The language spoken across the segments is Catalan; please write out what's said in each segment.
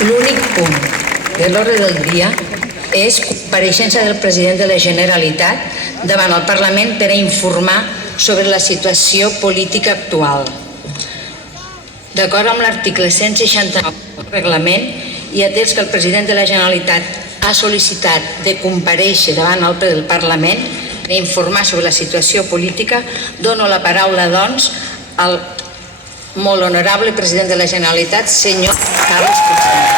L'únic punt de l'ordre del dia és compareixença del president de la Generalitat davant el Parlament per a informar sobre la situació política actual. D'acord amb l'article 169 del reglament, i atès que el president de la Generalitat ha sol·licitat de comparèixer davant el ple del Parlament per a informar sobre la situació política, dono la paraula, doncs, al molt honorable president de la Generalitat, senyor Carles Puigdemont.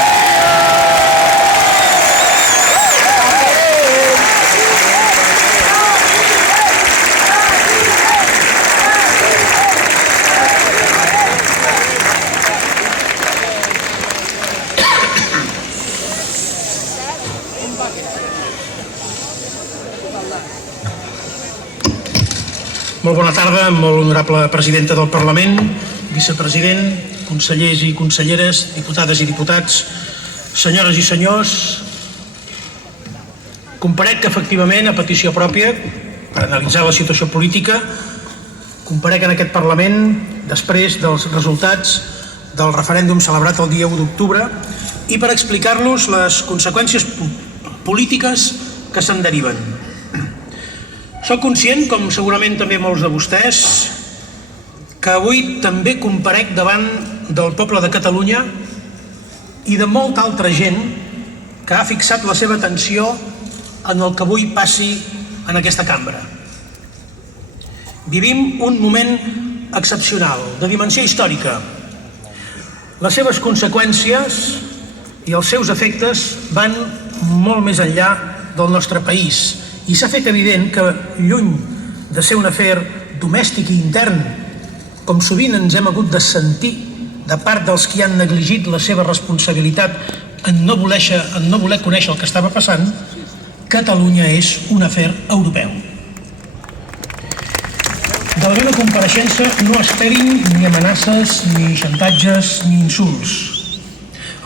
Molt bona tarda, molt honorable presidenta del Parlament, vicepresident, consellers i conselleres, diputades i diputats, senyores i senyors. Comparec efectivament a petició pròpia per analitzar la situació política. Comparec en aquest Parlament després dels resultats del referèndum celebrat el dia 1 d'octubre i per explicar-los les conseqüències polítiques que se'n deriven. Soc conscient, com segurament també molts de vostès, que avui també comparec davant del poble de Catalunya i de molta altra gent que ha fixat la seva atenció en el que avui passi en aquesta cambra. Vivim un moment excepcional, de dimensió històrica. Les seves conseqüències i els seus efectes van molt més enllà del nostre país i s'ha fet evident que, lluny de ser un afer domèstic i intern, com sovint ens hem hagut de sentir de part dels qui han negligit la seva responsabilitat en no voler conèixer el que estava passant, Catalunya és un afer europeu. De la meva compareixença no esperin ni amenaces, ni xantatges, ni insults.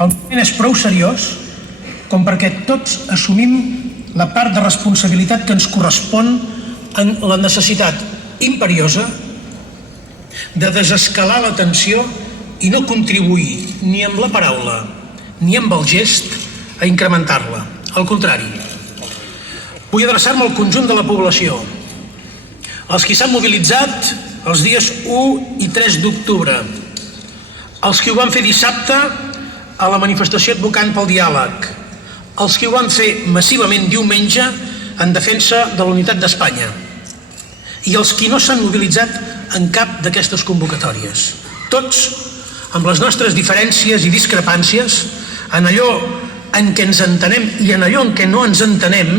El moment és prou seriós com perquè tots assumim la part de responsabilitat que ens correspon en la necessitat imperiosa de desescalar la tensió i no contribuir ni amb la paraula ni amb el gest a incrementar-la. Al contrari, vull adreçar-me al conjunt de la població, als qui s'han mobilitzat els dies 1 i 3 d'octubre, els qui ho van fer dissabte a la manifestació advocant pel diàleg, els qui ho van fer massivament diumenge en defensa de la unitat d'Espanya i els qui no s'han mobilitzat en cap d'aquestes convocatòries. Tots, amb les nostres diferències i discrepàncies, en allò en què ens entenem i en allò en què no ens entenem,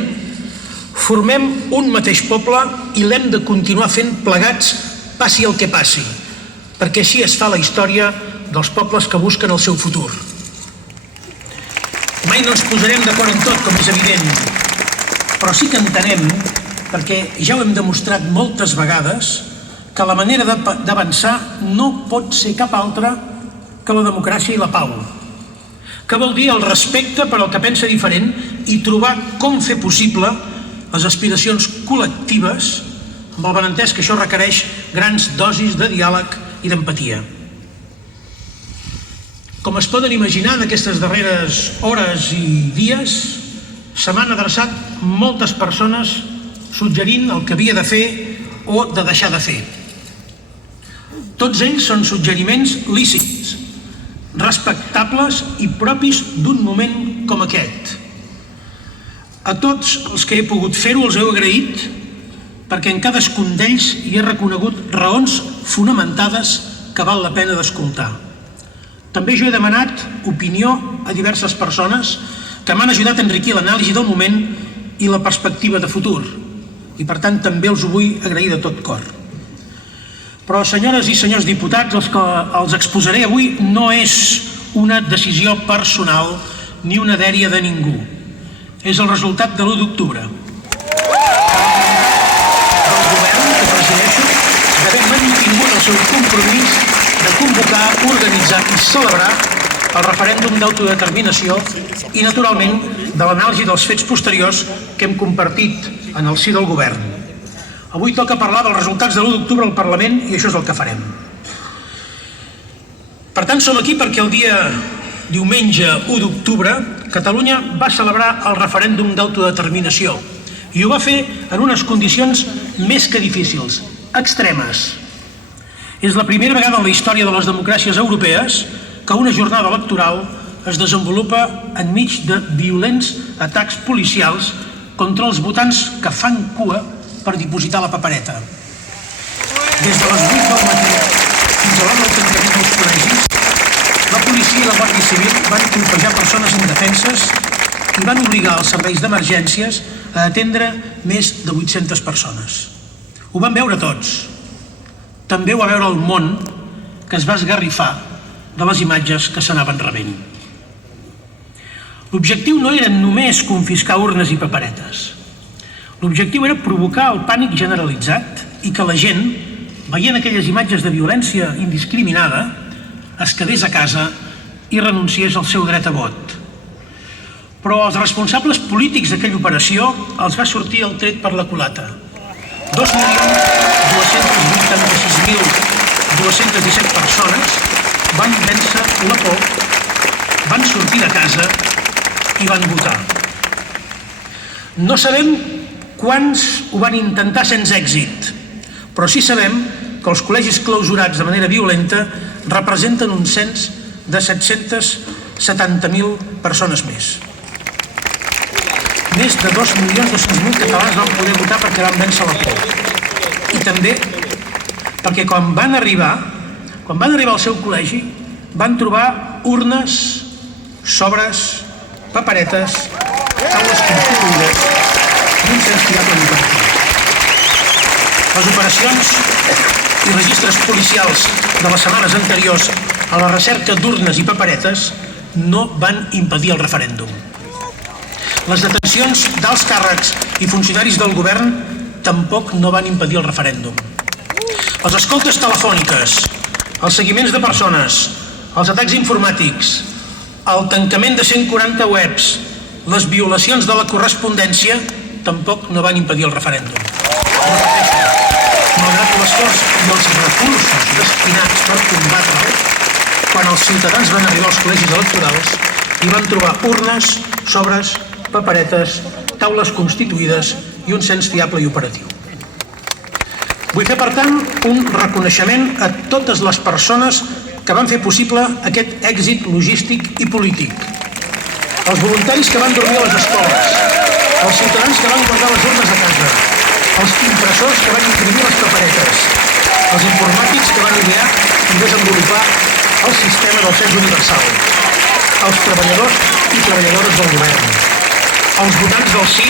formem un mateix poble i l'hem de continuar fent plegats, passi el que passi, perquè així es fa la història dels pobles que busquen el seu futur. Mai no ens posarem d'acord en tot, com és evident, però sí que entenem, perquè ja ho hem demostrat moltes vegades, que la manera d'avançar no pot ser cap altra que la democràcia i la pau, que vol dir el respecte per al que pensa diferent i trobar com fer possible les aspiracions col·lectives, amb el benentès que això requereix grans dosis de diàleg i d'empatia. Com es poden imaginar, en aquestes darreres hores i dies se m'han adreçat moltes persones suggerint el que havia de fer o de deixar de fer. Tots ells són suggeriments lícits, respectables i propis d'un moment com aquest. A tots els que he pogut fer-ho els heu agraït perquè en cadascun d'ells hi he reconegut raons fonamentades que val la pena d'escoltar. També jo he demanat opinió a diverses persones que m'han ajudat a enriquir l'anàlisi del moment i la perspectiva de futur. I per tant també els ho vull agrair de tot cor. Però, senyores i senyors diputats, els que els exposaré avui no és una decisió personal ni una dèria de ningú. És el resultat de l'1 d'octubre. El govern que presideixo d'haver mantingut el seu compromís de convocar, organitzar i celebrar el referèndum d'autodeterminació i, naturalment, de l'anàlisi dels fets posteriors que hem compartit en el si del govern. Avui toca parlar dels resultats de l'1 d'octubre al Parlament i això és el que farem. Per tant, som aquí perquè el dia diumenge 1 d'octubre, Catalunya va celebrar el referèndum d'autodeterminació i ho va fer en unes condicions més que difícils, extremes. És la primera vegada en la història de les democràcies europees que una jornada electoral es desenvolupa enmig de violents atacs policials contra els votants que fan cua per dipositar la papereta. Des de les 8 del matí fins a l'hora del tancament dels col·legis, la policia i la Guàrdia Civil van colpejar persones indefenses i van obligar els serveis d'emergències a atendre més de 800 persones. Ho van veure tots. També ho va veure el món, que es va esgarrifar de les imatges que s'anaven rebent. L'objectiu no era només confiscar urnes i paperetes. L'objectiu era provocar el pànic generalitzat i que la gent, veient aquelles imatges de violència indiscriminada, es quedés a casa i renunciés al seu dret a vot. Però als responsables polítics d'aquella operació els va sortir el tret per la culata. 2.286.217 persones van vèncer la por, van sortir de casa i van votar. No sabem quants ho van intentar sense èxit, però sí sabem que els col·legis clausurats de manera violenta representen un cens de 770.000 persones més. Més de 2.200.000 catalans van poder votar perquè van vèncer la por. I també perquè quan van arribar al seu col·legi, van trobar urnes, sobres, paperetes, taules constituïdes i un cens fiable d'operatiu. Les operacions i registres policials de les setmanes anteriors a la recerca d'urnes i paperetes no van impedir el referèndum. Les detencions d'alts càrrecs i funcionaris del govern tampoc no van impedir el referèndum. Les escoltes telefòniques, els seguiments de persones, els atacs informàtics, el tancament de 140 webs, les violacions de la correspondència tampoc no van impedir el referèndum. Malgrat l'esforç i els recursos destinats per combatre'l, quan els ciutadans van arribar als col·legis electorals, hi van trobar urnes, sobres, paperetes, taules constituïdes i un cens fiable i operatiu. Vull fer, per tant, un reconeixement a totes les persones que van fer possible aquest èxit logístic i polític. Els voluntaris que van dormir a les escoles, els ciutadans que van guardar les urnes a casa, els impressors que van imprimir les paperetes, els informàtics que van idear i desenvolupar el sistema del cens universal, els treballadors i treballadores del govern, els votants del sí i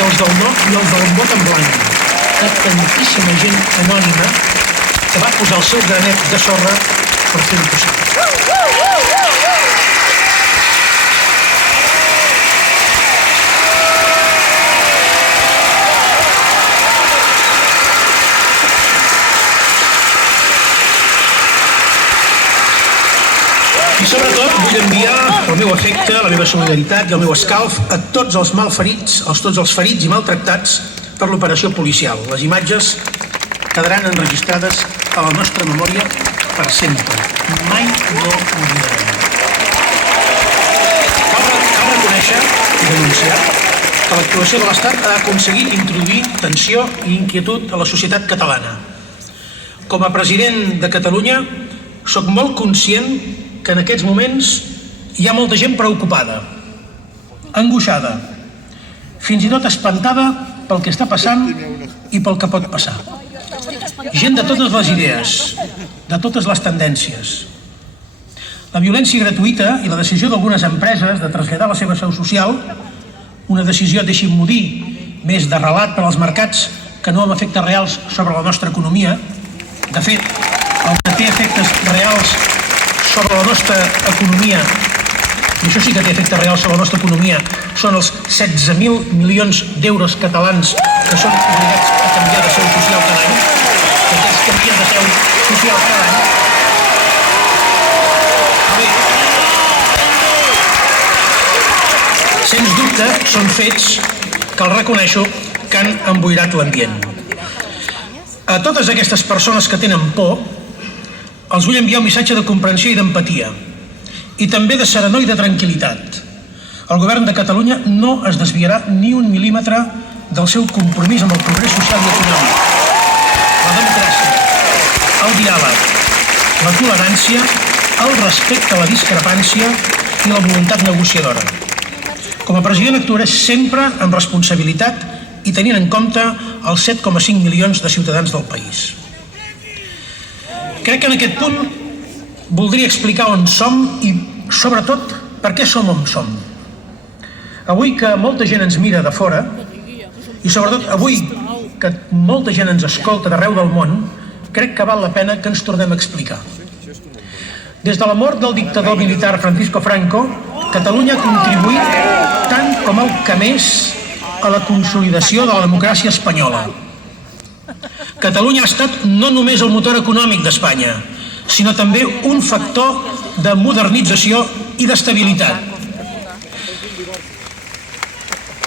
els del no i els del vot en blanc, a tantíssima gent anònima que va posar el seu granet de sorra per fer-ho possible. I sobretot vull enviar el meu afecte, la meva solidaritat i el meu escalf a tots els malferits, tots els ferits i maltractats per l'operació policial. Les imatges quedaran enregistrades a la nostra memòria per sempre. Mai no oblidarem. Cal reconèixer i denunciar que l'actuació de l'Estat ha aconseguit introduir tensió i inquietud a la societat catalana. Com a president de Catalunya, soc molt conscient que en aquests moments hi ha molta gent preocupada, angoixada, fins i tot espantada pel que està passant i pel que pot passar. Gent de totes les idees, de totes les tendències. La violència gratuïta i la decisió d'algunes empreses de traslladar la seva seu social, una decisió, deixin-m'ho dir, més de relat per als mercats que no amb efectes reals sobre la nostra economia. De fet, el que té efectes reals sobre la nostra economia, i això sí que té efectes reals sobre la nostra economia, són els 16.000 milions d'euros catalans que són obligats a canviar de seu social cada any, que aquests canvien de seu social cada any. Sens dubte, són fets que els reconeixo que han emboirat l'ambient. A totes aquestes persones que tenen por, els vull enviar un missatge de comprensió i d'empatia i també de serenor i de tranquil·litat. El govern de Catalunya no es desviarà ni un mil·límetre del seu compromís amb el progrés social i econòmic, la democràcia, el diàleg, la tolerància, el respecte a la discrepància i la voluntat negociadora. Com a president actuaré sempre amb responsabilitat i tenint en compte els 7,5 milions de ciutadans del país. Crec que en aquest punt voldria explicar on som i, sobretot, per què som on som. Avui que molta gent ens mira de fora i, sobretot, avui que molta gent ens escolta d'arreu del món, crec que val la pena que ens tornem a explicar. Des de la mort del dictador militar Francisco Franco, Catalunya ha contribuït tant com el que més a la consolidació de la democràcia espanyola. Catalunya ha estat no només el motor econòmic d'Espanya, sinó també un factor de modernització i d'estabilitat.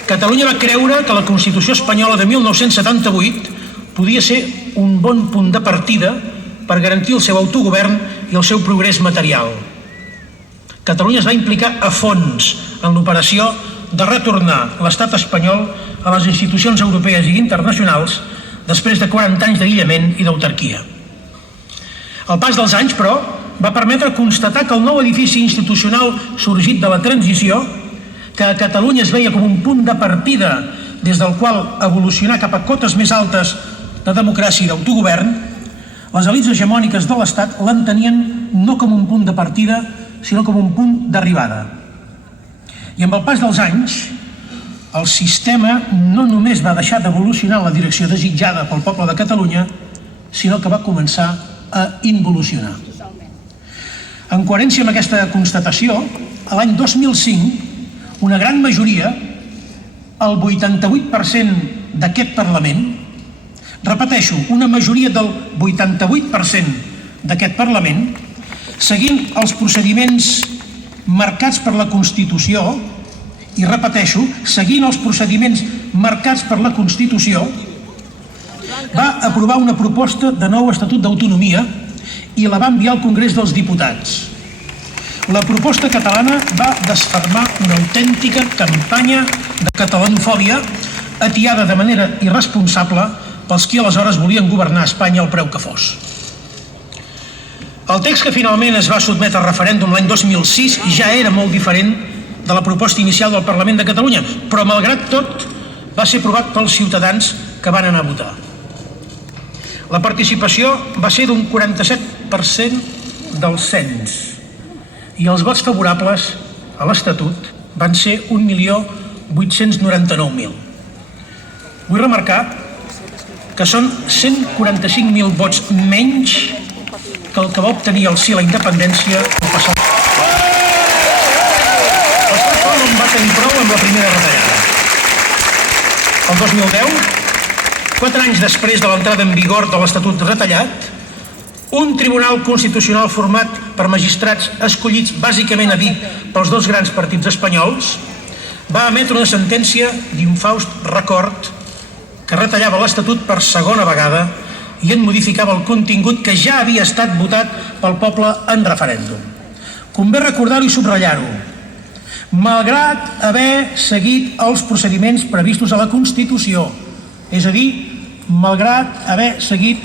Catalunya va creure que la Constitució espanyola de 1978 podia ser un bon punt de partida per garantir el seu autogovern i el seu progrés material. Catalunya es va implicar a fons en l'operació de retornar l'estat espanyol a les institucions europees i internacionals després de 40 anys d'aïllament i d'autarquia. El pas dels anys, però, va permetre constatar que el nou edifici institucional sorgit de la transició, que a Catalunya es veia com un punt de partida des del qual evolucionar cap a cotes més altes de democràcia i d'autogovern, les elits hegemòniques de l'Estat l'entenien no com un punt de partida, sinó com un punt d'arribada. I amb el pas dels anys, el sistema no només va deixar d'evolucionar en la direcció desitjada pel poble de Catalunya, sinó que va començar a involucionar. En coherència amb aquesta constatació, a l'any 2005, una gran majoria, el 88% d'aquest Parlament, repeteixo, una majoria del 88% d'aquest Parlament, seguint els procediments marcats per la Constitució, i repeteixo, seguint els procediments marcats per la Constitució, va aprovar una proposta de nou Estatut d'Autonomia i la va enviar al Congrés dels Diputats. La proposta catalana va desfermar una autèntica campanya de catalanofòbia atiada de manera irresponsable pels qui aleshores volien governar Espanya al preu que fos. El text que finalment es va sotmetre a referèndum l'any 2006 ja era molt diferent de la proposta inicial del Parlament de Catalunya, però malgrat tot va ser aprovat pels ciutadans que van anar a votar. La participació va ser d'un 47% del cens i els vots favorables a l'Estatut van ser 1.899.000. Vull remarcar que són 145.000 vots menys que el que va obtenir el sí a la independència el passat. L'estat no en va tenir prou amb la primera retallada. El 2010, 4 anys després de l'entrada en vigor de l'Estatut retallat, un Tribunal Constitucional format per magistrats escollits bàsicament a dit pels dos grans partits espanyols va emetre una sentència d'infaust record que retallava l'Estatut per segona vegada i en modificava el contingut que ja havia estat votat pel poble en referèndum. Convé recordar-ho i subratllar-ho. Malgrat haver seguit els procediments previstos a la Constitució, és a dir, malgrat haver seguit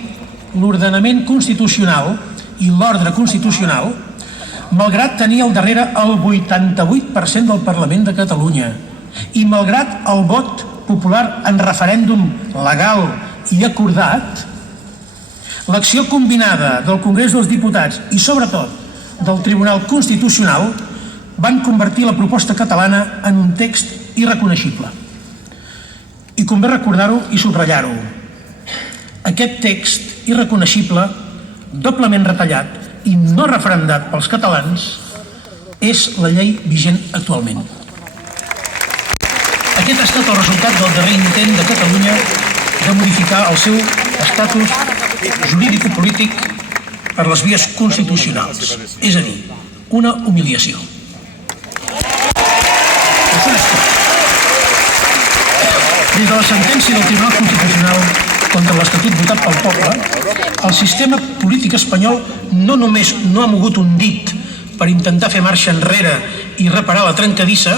l'ordenament constitucional i l'ordre constitucional, malgrat tenir al darrere el 88% del Parlament de Catalunya i malgrat el vot popular en referèndum legal i acordat, l'acció combinada del Congrés dels Diputats i, sobretot, del Tribunal Constitucional van convertir la proposta catalana en un text irreconeixible. I convé recordar-ho i subratllar-ho. Aquest text irreconeixible, doblement retallat i no referendat pels catalans, és la llei vigent actualment. Aquest ha estat el resultat del darrer intent de Catalunya de modificar el seu estatus jurídico-polític per les vies constitucionals, és a dir, una humiliació. Des de la sentència del Tribunal Constitucional contra l'Estatut votat pel poble, el sistema polític espanyol no només no ha mogut un dit per intentar fer marxa enrere i reparar la trencadissa,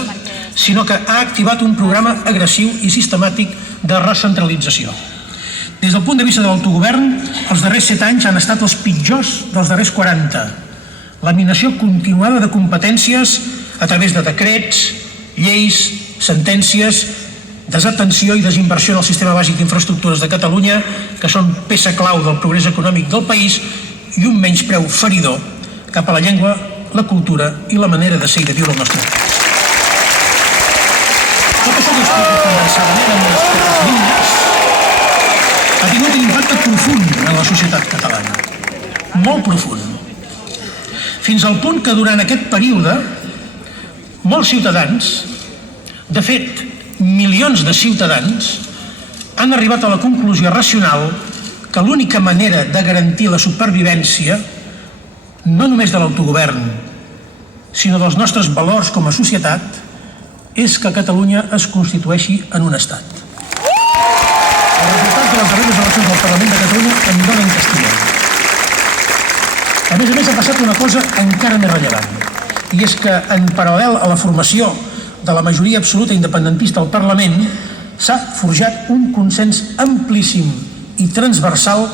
sinó que ha activat un programa agressiu i sistemàtic de recentralització. Des del punt de vista de l'autogovern, els darrers 7 anys han estat els pitjors dels darrers 40. Laminació continuada de competències a través de decrets, lleis, sentències, desatenció i desinversió en el sistema bàsic d'infraestructures de Catalunya, que són peça clau del progrés econòmic del país, i un menyspreu feridor cap a la llengua, la cultura i la manera de ser i de viure el nostre país. Tot això que explico condensadament amb les poques línies ha tingut un impacte profund en la societat catalana, molt profund, fins al punt que durant aquest període molts ciutadans, de fet milions de ciutadans, han arribat a la conclusió racional que l'única manera de garantir la supervivència no només de l'autogovern, sinó dels nostres valors com a societat, és que Catalunya es constitueixi en un estat. Els resultats de les darreres eleccions del Parlament de Catalunya en donen testiment. A més, ha passat una cosa encara més rellevant, i és que, en paral·lel a la formació de la majoria absoluta independentista al Parlament, s'ha forjat un consens amplíssim i transversal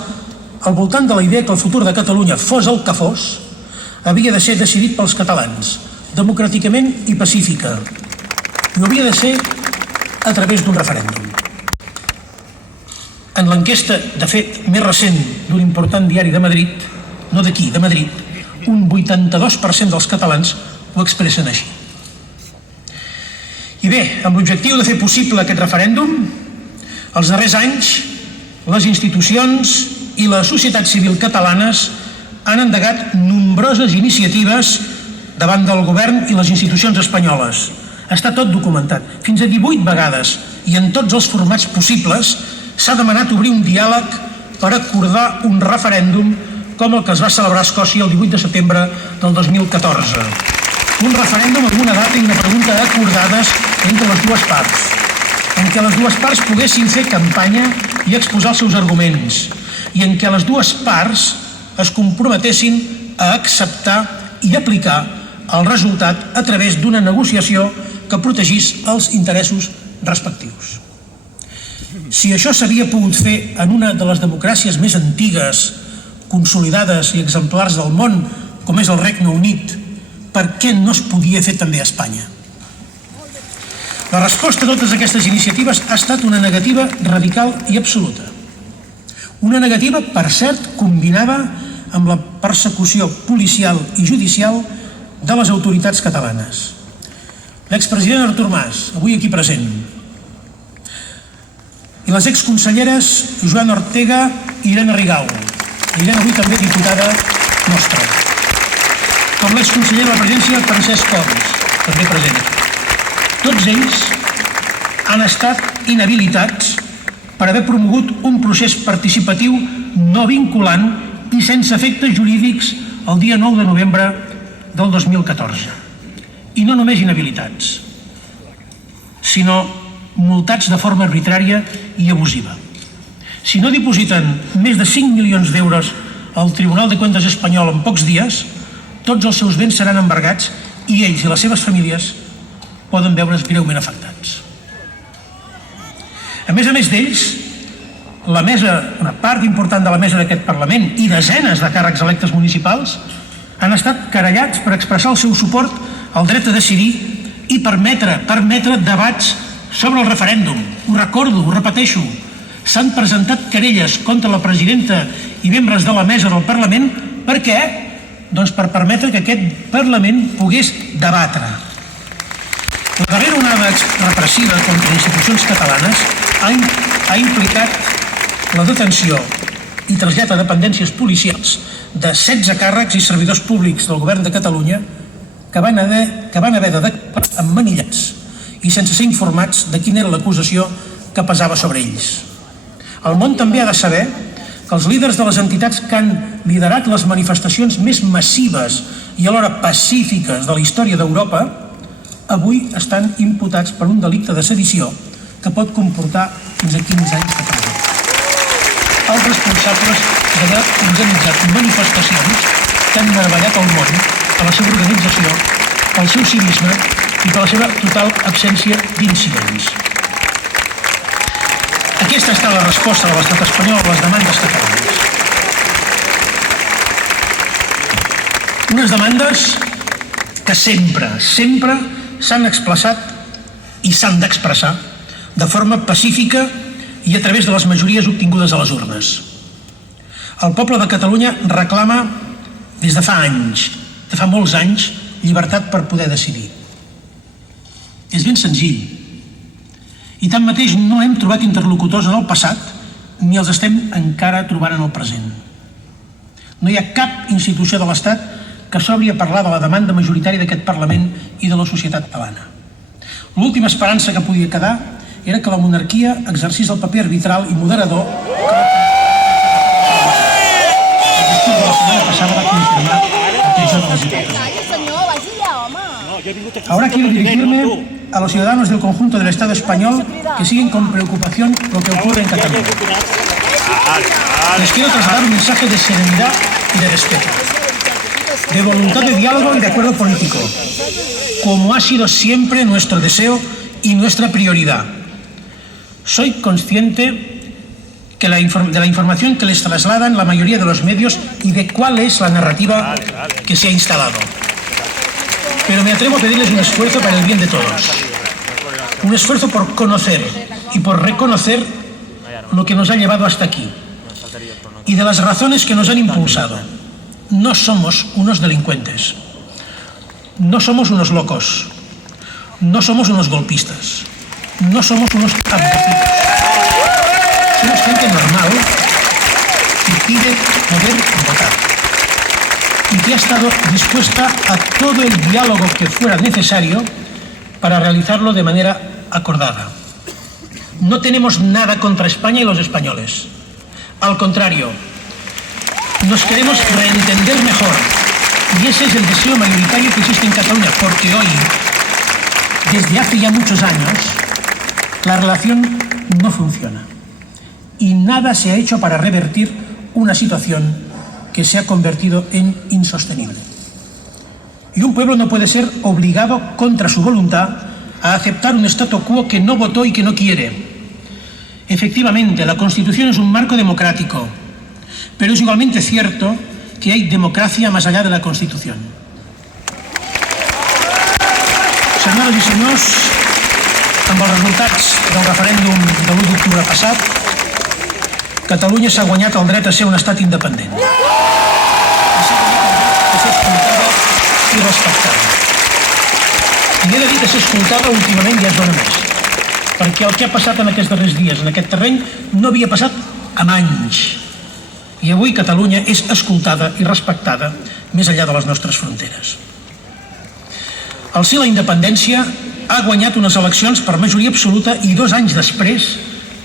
al voltant de la idea que el futur de Catalunya, fos el que fos, havia de ser decidit pels catalans, democràticament i pacífica, i ho havia de ser a través d'un referèndum. En l'enquesta, de fet, més recent d'un important diari de Madrid, no d'aquí, de Madrid, un 82% dels catalans ho expressen així. I bé, amb l'objectiu de fer possible aquest referèndum, els darrers anys, les institucions i la societat civil catalanes han endegat nombroses iniciatives davant del govern i les institucions espanyoles. Està tot documentat. Fins a 18 vegades i en tots els formats possibles s'ha demanat obrir un diàleg per acordar un referèndum com el que es va celebrar a Escòcia el 18 de setembre del 2014. Un referèndum amb una data i una pregunta acordades entre les dues parts, en què les dues parts poguessin fer campanya i exposar els seus arguments, i en què les dues parts es comprometessin a acceptar i aplicar el resultat a través d'una negociació que protegís els interessos respectius. Si això s'havia pogut fer en una de les democràcies més antigues, consolidades i exemplars del món, com és el Regne Unit, per què no es podia fer també a Espanya? La resposta a totes aquestes iniciatives ha estat una negativa radical i absoluta. Una negativa, per cert, combinada amb la persecució policial i judicial de les autoritats catalanes. L'expresident Artur Mas, avui aquí present, i les exconselleres Joana Ortega i Irene Rigau, Irene avui també diputada nostra, com l'exconseller de la presidència Francesc Homs, també present. Tots ells han estat inhabilitats per haver promogut un procés participatiu no vinculant i sense efectes jurídics el dia 9 de novembre del 2014. I no només inhabilitats, sinó multats de forma arbitrària i abusiva. Si no dipositen més de 5 milions d'euros al Tribunal de Cuentas espanyol en pocs dies, tots els seus béns seran embargats i ells i les seves famílies poden veure's greument afectats. A més d'ells, la mesa, una part important de la mesa d'aquest Parlament i desenes de càrrecs electes municipals han estat querellats per expressar el seu suport al dret a decidir i permetre debats sobre el referèndum. Ho recordo, ho repeteixo. S'han presentat querelles contra la presidenta i membres de la mesa del Parlament. Per què? Doncs per permetre que aquest Parlament pogués debatre. La darrera onada repressiva contra institucions catalanes ha implicat la detenció i trasllat a dependències policials de 16 càrrecs i servidors públics del govern de Catalunya que van haver de declarar emmanillats i sense ser informats de quina era l'acusació que pesava sobre ells. El món també ha de saber que els líders de les entitats que han liderat les manifestacions més massives i alhora pacífiques de la història d'Europa avui estan imputats per un delicte de sedició que pot comportar fins a 15 anys de presó. Els responsables d'haver organitzat manifestacions que han meravellat el món per la seva organització, pel seu civisme i per la seva total absència d'incidents. Aquesta ha estat la resposta de l'estat espanyol a les demandes catalanes. Unes demandes que sempre s'han expressat i s'han d'expressar de forma pacífica i a través de les majories obtingudes a les urnes. El poble de Catalunya reclama des de fa anys, de fa molts anys, llibertat per poder decidir. És ben senzill. I tanmateix no hem trobat interlocutors en el passat ni els estem encara trobant en el present. No hi ha cap institució de l'Estat que s'obri a parlar de la demanda majoritària d'aquest Parlament i de la societat catalana. L'última esperança que podia quedar era que la monarquia exercís el paper arbitral i moderador que el discurs de la setmana passada va confirmar aquells de les hipòtesis. Ahora quiero dirigirme a los ciudadanos del conjunto del Estado español que siguen con preocupación lo que ocurre en Cataluña. Les quiero trasladar un mensaje de serenidad y de respeto, de voluntad de diálogo y de acuerdo político, como ha sido siempre nuestro deseo y nuestra prioridad. Soy consciente de la información que les trasladan la mayoría de los medios y de cuál es la narrativa que se ha instalado. Pero me atrevo a pedirles un esfuerzo para el bien de todos. Un esfuerzo por conocer y por reconocer lo que nos ha llevado hasta aquí y de las razones que nos han impulsado. No somos unos delincuentes, no somos unos locos, no somos unos golpistas, no somos unos abducidos. Somos gente normal que pide poder votar y que ha estado dispuesta a todo el diálogo que fuera necesario para realizarlo de manera acordada. No tenemos nada contra España y los españoles. Al contrario, nos queremos reentender mejor y ese es el deseo mayoritario que existe en Cataluña, porque hoy, desde hace ya muchos años, la relación no funciona y nada se ha hecho para revertir una situación que se ha convertido en insostenible. Y un pueblo no puede ser obligado contra su voluntad a aceptar un statu quo que no votó y que no quiere. Efectivamente, la Constitución es un marco democrático, pero es igualmente cierto que hay democracia más allá de la Constitución. Senyores i senyors, amb els resultats del referèndum de l'1 d'octubre passat, Catalunya s'ha guanyat el dret a ser un estat independent. S'ha guanyat el dret a ser escoltada i respectada. I he de dir que ser escoltada últimament ja es dona més, perquè el que ha passat en aquests darrers dies en aquest terreny no havia passat en anys. I avui Catalunya és escoltada i respectada més enllà de les nostres fronteres. El sí a la independència ha guanyat unes eleccions per majoria absoluta i 2 anys després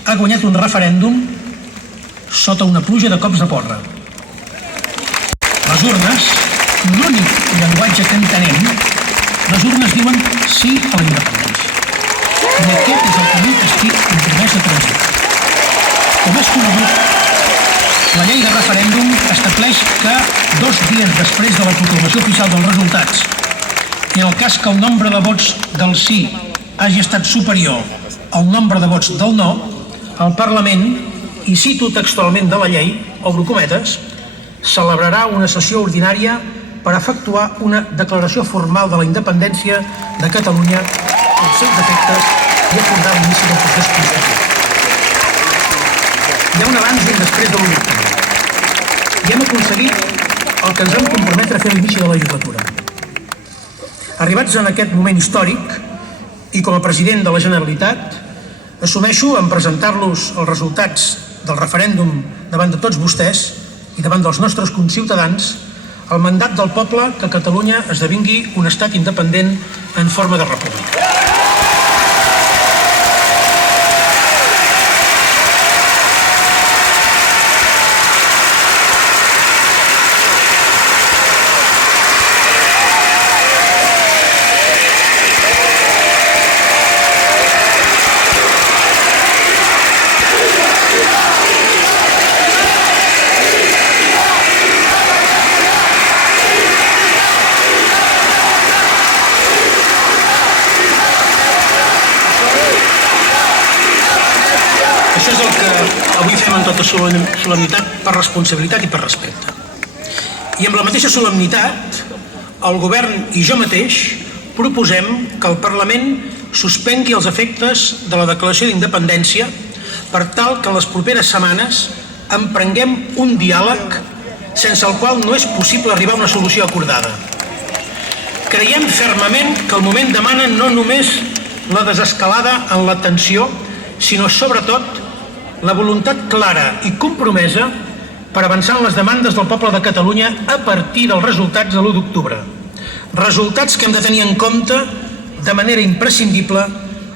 ha guanyat un referèndum sota una pluja de cops de porra. Les urnes, l'únic llenguatge que entenem, les urnes diuen sí a la independència. I aquest és el camí que estic compromès a transitar. Com és conegut, la llei de referèndum estableix que 2 dies després de la proclamació oficial dels resultats i en el cas que el nombre de vots del sí hagi estat superior al nombre de vots del no, el Parlament, i cito textualment de la llei, obro cometes, celebrarà una sessió ordinària per efectuar una declaració formal de la independència de Catalunya, els seus defectes i acordar l'inici del procés constitutiu. Hi ha un abans i un després de l'1 d'octubre. I hem aconseguit el que ens vam comprometre a fer a l'inici de la legislatura. Arribats en aquest moment històric, i com a president de la Generalitat, assumeixo en presentar-los els resultats del referèndum davant de tots vostès i davant dels nostres conciutadans el mandat del poble que Catalunya esdevingui un estat independent en forma de república. fem amb tota solemnitat per responsabilitat i per respecte. I amb la mateixa solemnitat, el govern i jo mateix proposem que el Parlament suspengui els efectes de la declaració d'independència per tal que en les properes setmanes emprenguem un diàleg sense el qual no és possible arribar a una solució acordada. Creiem fermament que el moment demana no només la desescalada en la tensió, sinó sobretot la voluntat clara i compromesa per avançar en les demandes del poble de Catalunya a partir dels resultats de l'1 d'octubre. Resultats que hem de tenir en compte de manera imprescindible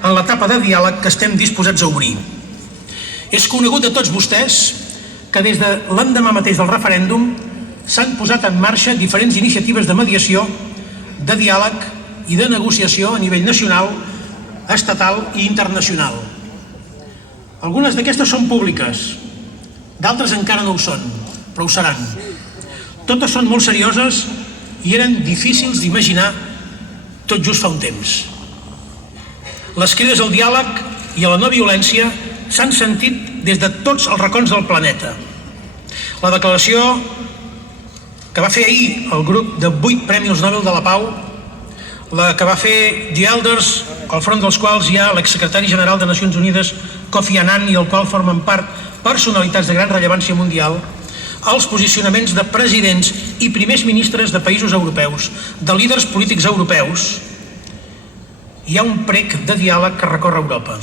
en l'etapa de diàleg que estem disposats a obrir. És conegut de tots vostès que des de l'endemà mateix del referèndum s'han posat en marxa diferents iniciatives de mediació, de diàleg i de negociació a nivell nacional, estatal i internacional. Algunes d'aquestes són públiques, d'altres encara no ho són, però ho seran. Totes són molt serioses i eren difícils d'imaginar tot just fa un temps. Les crides al diàleg i a la no violència s'han sentit des de tots els racons del planeta. La declaració que va fer ahir el grup de 8 Premis Nobel de la Pau, la que va fer The Elders, al front dels quals hi ha l'exsecretari general de Nacions Unides, Kofi Annan, i del qual formen part personalitats de gran rellevància mundial, els posicionaments de presidents i primers ministres de països europeus, de líders polítics europeus, hi ha un prec de diàleg que recorre Europa,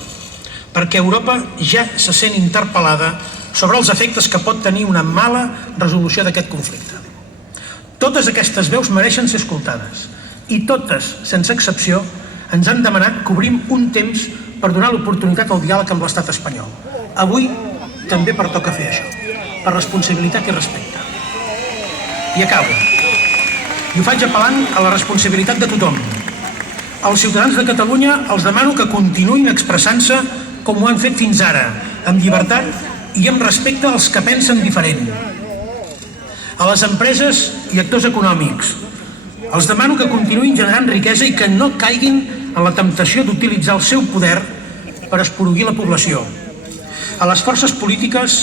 perquè Europa ja se sent interpel·lada sobre els efectes que pot tenir una mala resolució d'aquest conflicte. Totes aquestes veus mereixen ser escoltades i totes, sense excepció, ens han demanat que obrim un temps per donar l'oportunitat al diàleg amb l'estat espanyol. Avui també pertoca fer això, per responsabilitat i respecte. I acabo. I ho faig apel·lant a la responsabilitat de tothom. Als ciutadans de Catalunya els demano que continuïn expressant-se com ho han fet fins ara, amb llibertat i amb respecte als que pensen diferent. A les empreses i actors econòmics els demano que continuïn generant riquesa i que no caiguin en la temptació d'utilitzar el seu poder per esporuguir la població. A les forces polítiques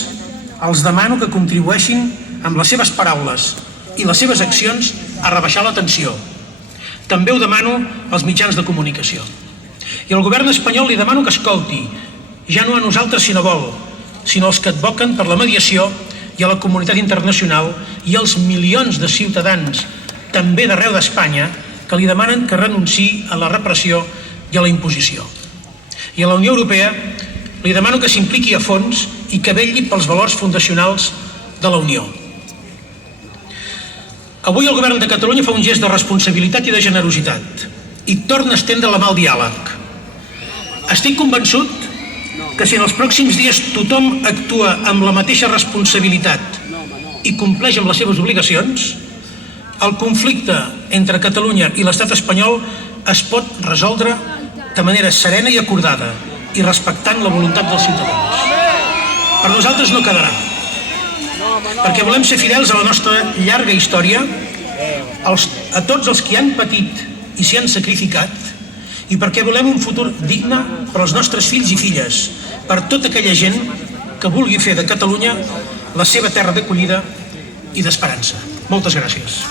els demano que contribueixin amb les seves paraules i les seves accions a rebaixar la tensió. També ho demano als mitjans de comunicació. I al govern espanyol li demano que escolti, ja no a nosaltres si no vol, sinó als que advoquen per la mediació i a la comunitat internacional i als milions de ciutadans, també d'arreu d'Espanya, que li demanen que renunciï a la repressió i a la imposició. I a la Unió Europea li demano que s'impliqui a fons i que vetlli pels valors fundacionals de la Unió. Avui el govern de Catalunya fa un gest de responsabilitat i de generositat i torna a estendre la mà al diàleg. Estic convençut que si en els pròxims dies tothom actua amb la mateixa responsabilitat i compleix amb les seves obligacions, el conflicte entre Catalunya i l'estat espanyol es pot resoldre de manera serena i acordada i respectant la voluntat dels ciutadans. Per nosaltres no quedarà, perquè volem ser fidels a la nostra llarga història, a tots els que han patit i s'hi han sacrificat, i perquè volem un futur digne per als nostres fills i filles, per tota aquella gent que vulgui fer de Catalunya la seva terra d'acollida i d'esperança. Moltes gràcies.